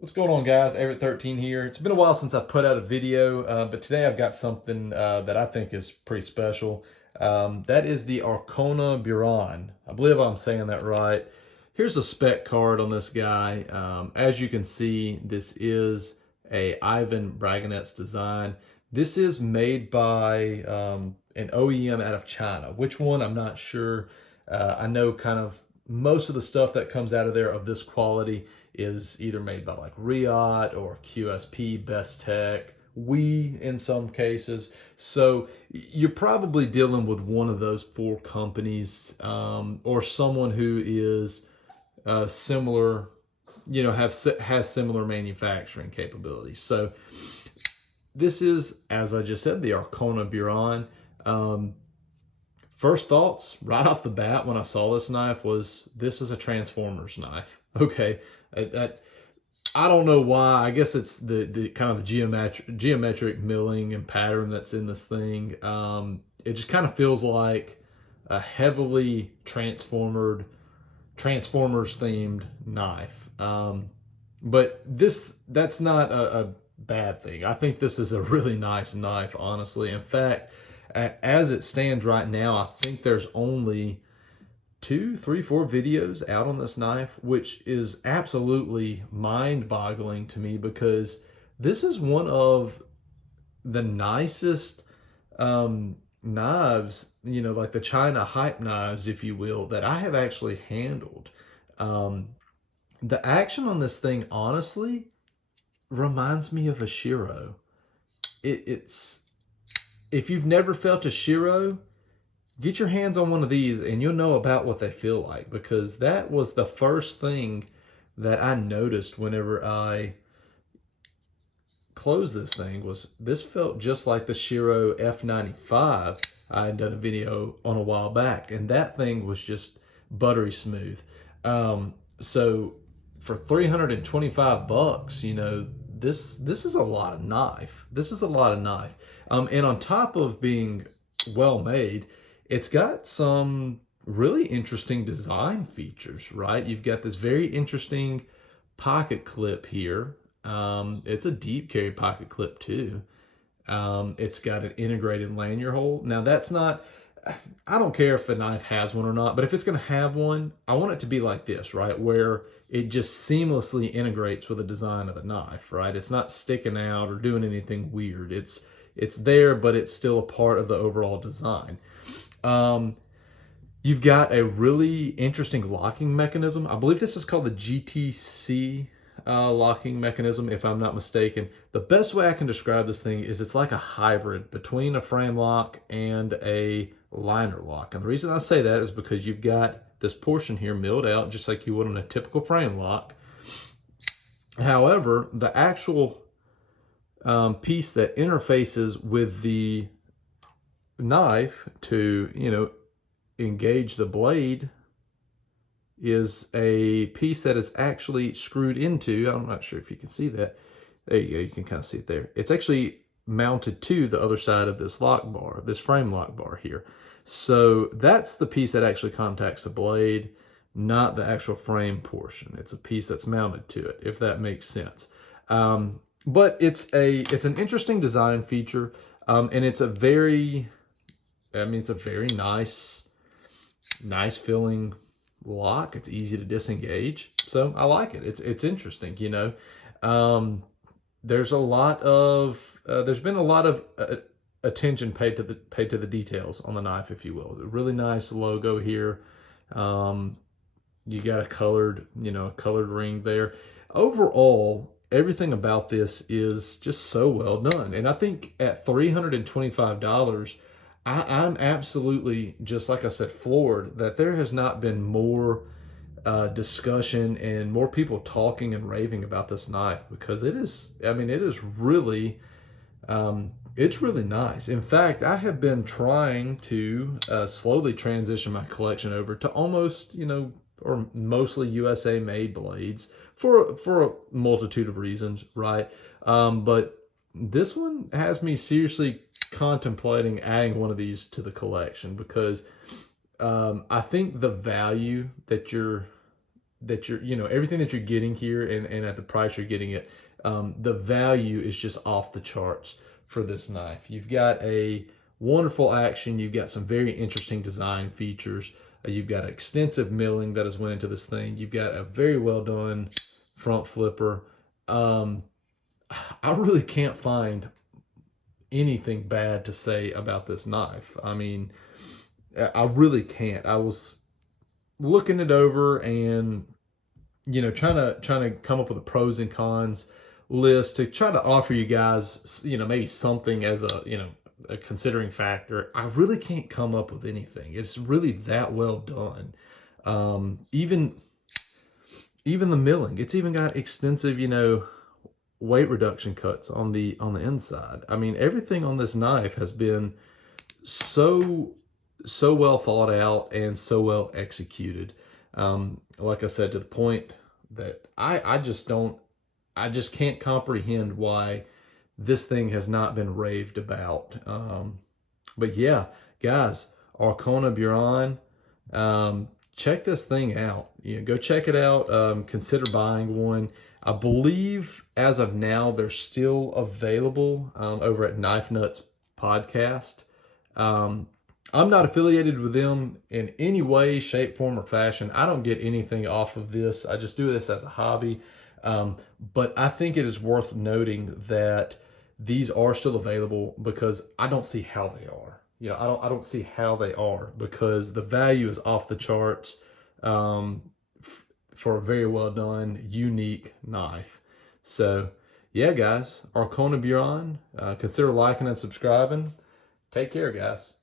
What's going on, guys? Everett13 here. It's been a while since I put out a video, but today I've got something that I think is pretty special. That is the Arkona Buran. I believe I'm saying that right. Here's a spec card on this guy. As you can see, this is a Ivan Braganet's design. This is made by an OEM out of China. Which one, I'm not sure. I know kind of most of the stuff that comes out of there of this quality is either made by like Riot or QSP, Best Tech, in some cases. So you're probably dealing with one of those four companies, or someone who is similar, has similar manufacturing capabilities. So this is, as I just said, the Arkona Buran. First thoughts right off the bat when I saw this knife was, this is a Transformers knife. Okay, I don't know why. I guess it's the kind of the geometric milling and pattern that's in this thing. It just kind of feels like a heavily Transformers themed knife. But that's not a bad thing. I think this is a really nice knife, honestly. In fact, as it stands right now, I think there's only 2, 3, 4 videos out on this knife, which is absolutely mind-boggling to me, because this is one of the nicest knives, like the China hype knives, if you will, that I have actually handled. The action on this thing, honestly, reminds me of a Shiro. It's if you've never felt a Shiro, get your hands on one of these and you'll know about what they feel like, because that was the first thing that I noticed whenever I closed this thing. Was this felt just like the Shiro F95 I had done a video on a while back, and that thing was just buttery smooth. So for 325 bucks, this is a lot of knife. This is a lot of knife. And on top of being well made, it's got some really interesting design features, right? You've got this very interesting pocket clip here. It's a deep carry pocket clip too. It's got an integrated lanyard hole. Now that's not, I don't care if the knife has one or not, but if it's going to have one, I want it to be like this, right? Where it just seamlessly integrates with the design of the knife, right? It's not sticking out or doing anything weird. It's there, but it's still a part of the overall design. You've got a really interesting locking mechanism. I believe this is called the GTC locking mechanism, if I'm not mistaken. The best way I can describe this thing is it's like a hybrid between a frame lock and a liner lock. And the reason I say that is because you've got this portion here milled out just like you would on a typical frame lock. However, the actual piece that interfaces with the knife to, engage the blade is a piece that is actually screwed into, I'm not sure if you can see that. There you go, you can kind of see it there. It's actually mounted to the other side of this lock bar, this frame lock bar here. So that's the piece that actually contacts the blade, not the actual frame portion. It's a piece that's mounted to it, if that makes sense. But it's an interesting design feature, and it's a very nice feeling lock. It's easy to disengage, so I like it. It's interesting. There's been a lot of attention paid to the details on the knife, if you will. A really nice logo here. You got a colored ring there. Overall, everything about this is just so well done. And I think at $325, I'm absolutely, just like I said, floored that there has not been more discussion and more people talking and raving about this knife, because it is really, it's really nice. In fact, I have been trying to slowly transition my collection over to almost, or mostly USA made blades for a multitude of reasons, right? But this one has me seriously contemplating adding one of these to the collection, because I think the value that you're that you're, everything that you're getting here and at the price you're getting it, the value is just off the charts for this knife. You've got a wonderful action. You've got some very interesting design features. You've got extensive milling that has went into this thing. You've got a very well done front flipper. I really can't find anything bad to say about this knife. I mean, I really can't. I was looking it over and trying to come up with a pros and cons list to try to offer you guys maybe something as a considering factor. I really can't come up with anything. It's really that well done. Even the milling, it's even got extensive weight reduction cuts on the inside. I mean, everything on this knife has been so well thought out and so well executed. Like I said, to the point that I just can't comprehend why this thing has not been raved about. But yeah, guys, Arkona Buran, check this thing out. Go check it out. Consider buying one. I believe as of now they're still available over at Knife Nuts Podcast. I'm not affiliated with them in any way, shape, form, or fashion. I don't get anything off of this. I just do this as a hobby. But I think it is worth noting that these are still available because I don't see how they are. I don't see how they are because the value is off the charts for a very well done, unique knife. So yeah, guys, Arkona Buran, consider liking and subscribing. Take care, guys.